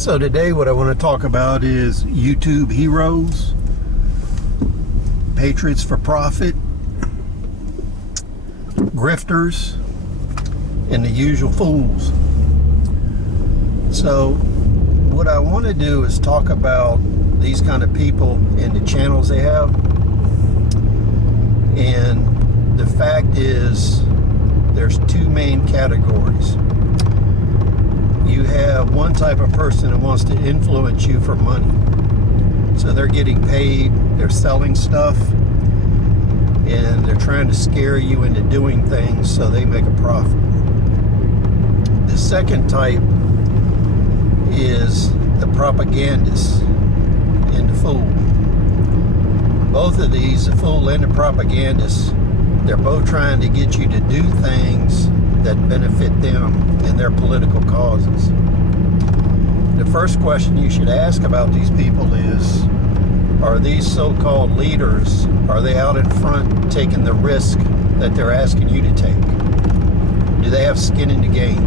So today what I want to talk about is YouTube heroes, Patriots for profit, grifters, and the usual fools. So what I want to do is talk about these kind of people and the channels they have. And the fact is there's two main categories. You have one type of person that wants to influence you for money. So they're getting paid, they're selling stuff, and they're trying to scare you into doing things so they make a profit. The second type is the propagandists and the fool. Both of these, the fool and the propagandists, they're both trying to get you to do things that benefit them and their political causes. The first question you should ask about these people is, are these so-called leaders, are they out in front taking the risk that they're asking you to take? Do they have skin in the game?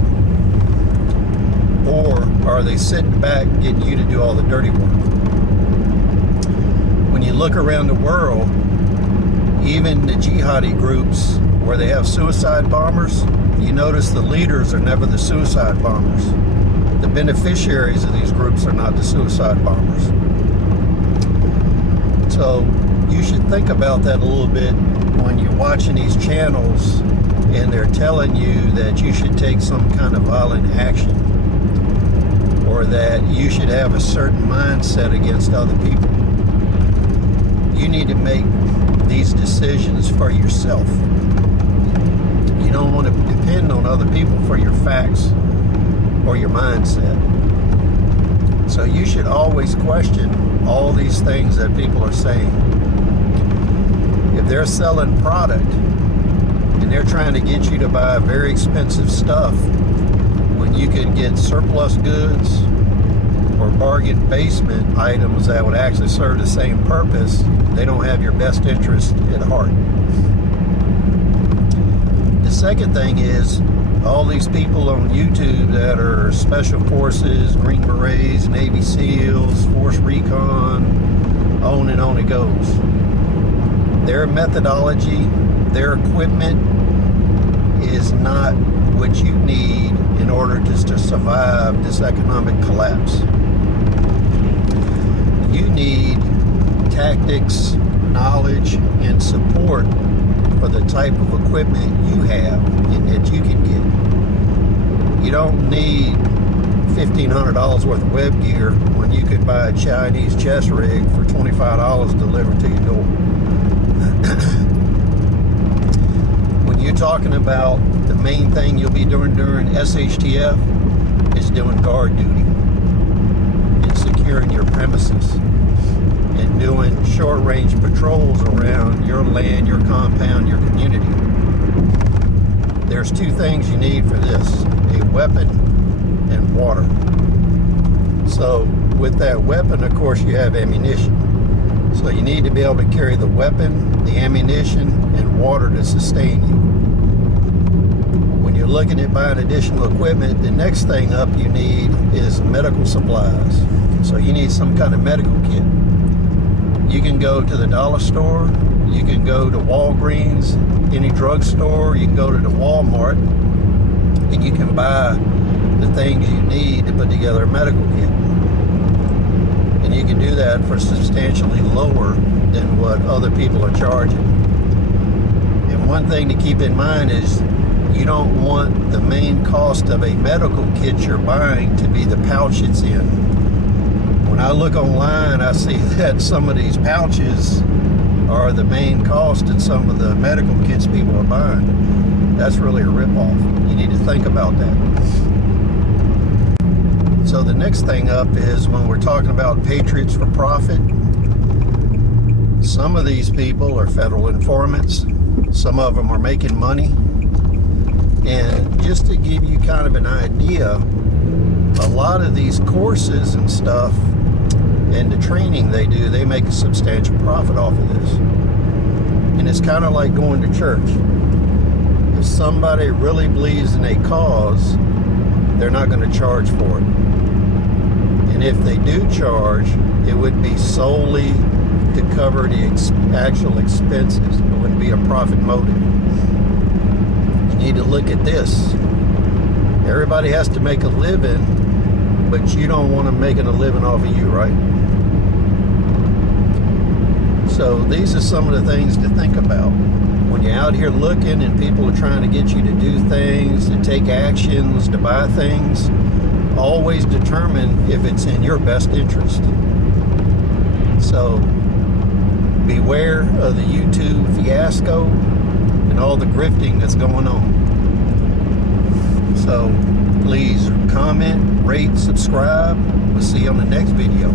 Or are they sitting back getting you to do all the dirty work? When you look around the world, even the jihadi groups where they have suicide bombers, you notice the leaders are never the suicide bombers. The beneficiaries of these groups are not the suicide bombers. So you should think about that a little bit when you're watching these channels and they're telling you that you should take some kind of violent action or that you should have a certain mindset against other people. You need to make these decisions for yourself. You don't want to depend on other people for your facts or your mindset. So you should always question all these things that people are saying. If they're selling product and they're trying to get you to buy very expensive stuff when you can get surplus goods or bargain basement items that would actually serve the same purpose, they don't have your best interest at heart. The second thing is all these people on YouTube that are Special Forces, Green Berets, Navy SEALs, Force Recon, on and on it goes. Their methodology, their equipment is not what you need in order just to survive this economic collapse. You need tactics, knowledge, and support for the type of equipment you have and that you can get. You don't need $1,500 worth of web gear when you could buy a Chinese chest rig for $25 delivered to your door. When you're talking about the main thing you'll be doing during SHTF is doing guard duty and securing your premises and doing short-range patrols around your land, your compound, your community. There's two things you need for this: a weapon and water. So with that weapon, of course, you have ammunition. So you need to be able to carry the weapon, the ammunition, and water to sustain you. When you're looking at buying additional equipment, the next thing up you need is medical supplies. So you need some kind of medical kit. You can go to the dollar store, you can go to Walgreens, any drugstore, you can go to the Walmart, and you can buy the things you need to put together a medical kit. And you can do that for substantially lower than what other people are charging. And one thing to keep in mind is you don't want the main cost of a medical kit you're buying to be the pouch it's in. When I look online, I see that some of these pouches are the main cost in some of the medical kits people are buying. That's really a ripoff. You need to think about that. So the next thing up is when we're talking about Patriots for profit, some of these people are federal informants. Some of them are making money. And just to give you kind of an idea, a lot of these courses and stuff and the training they do, they make a substantial profit off of this. And it's kind of like going to church. If somebody really believes in a cause, they're not going to charge for it. And if they do charge, it would be solely to cover the actual expenses. It wouldn't be a profit motive. You need to look at this. Everybody has to make a living, but you don't want them making a living off of you, right? So these are some of the things to think about. When you're out here looking and people are trying to get you to do things, to take actions, to buy things, always determine if it's in your best interest. So beware of the YouTube fiasco and all the grifting that's going on. So please comment, rate, subscribe. We'll see you on the next video.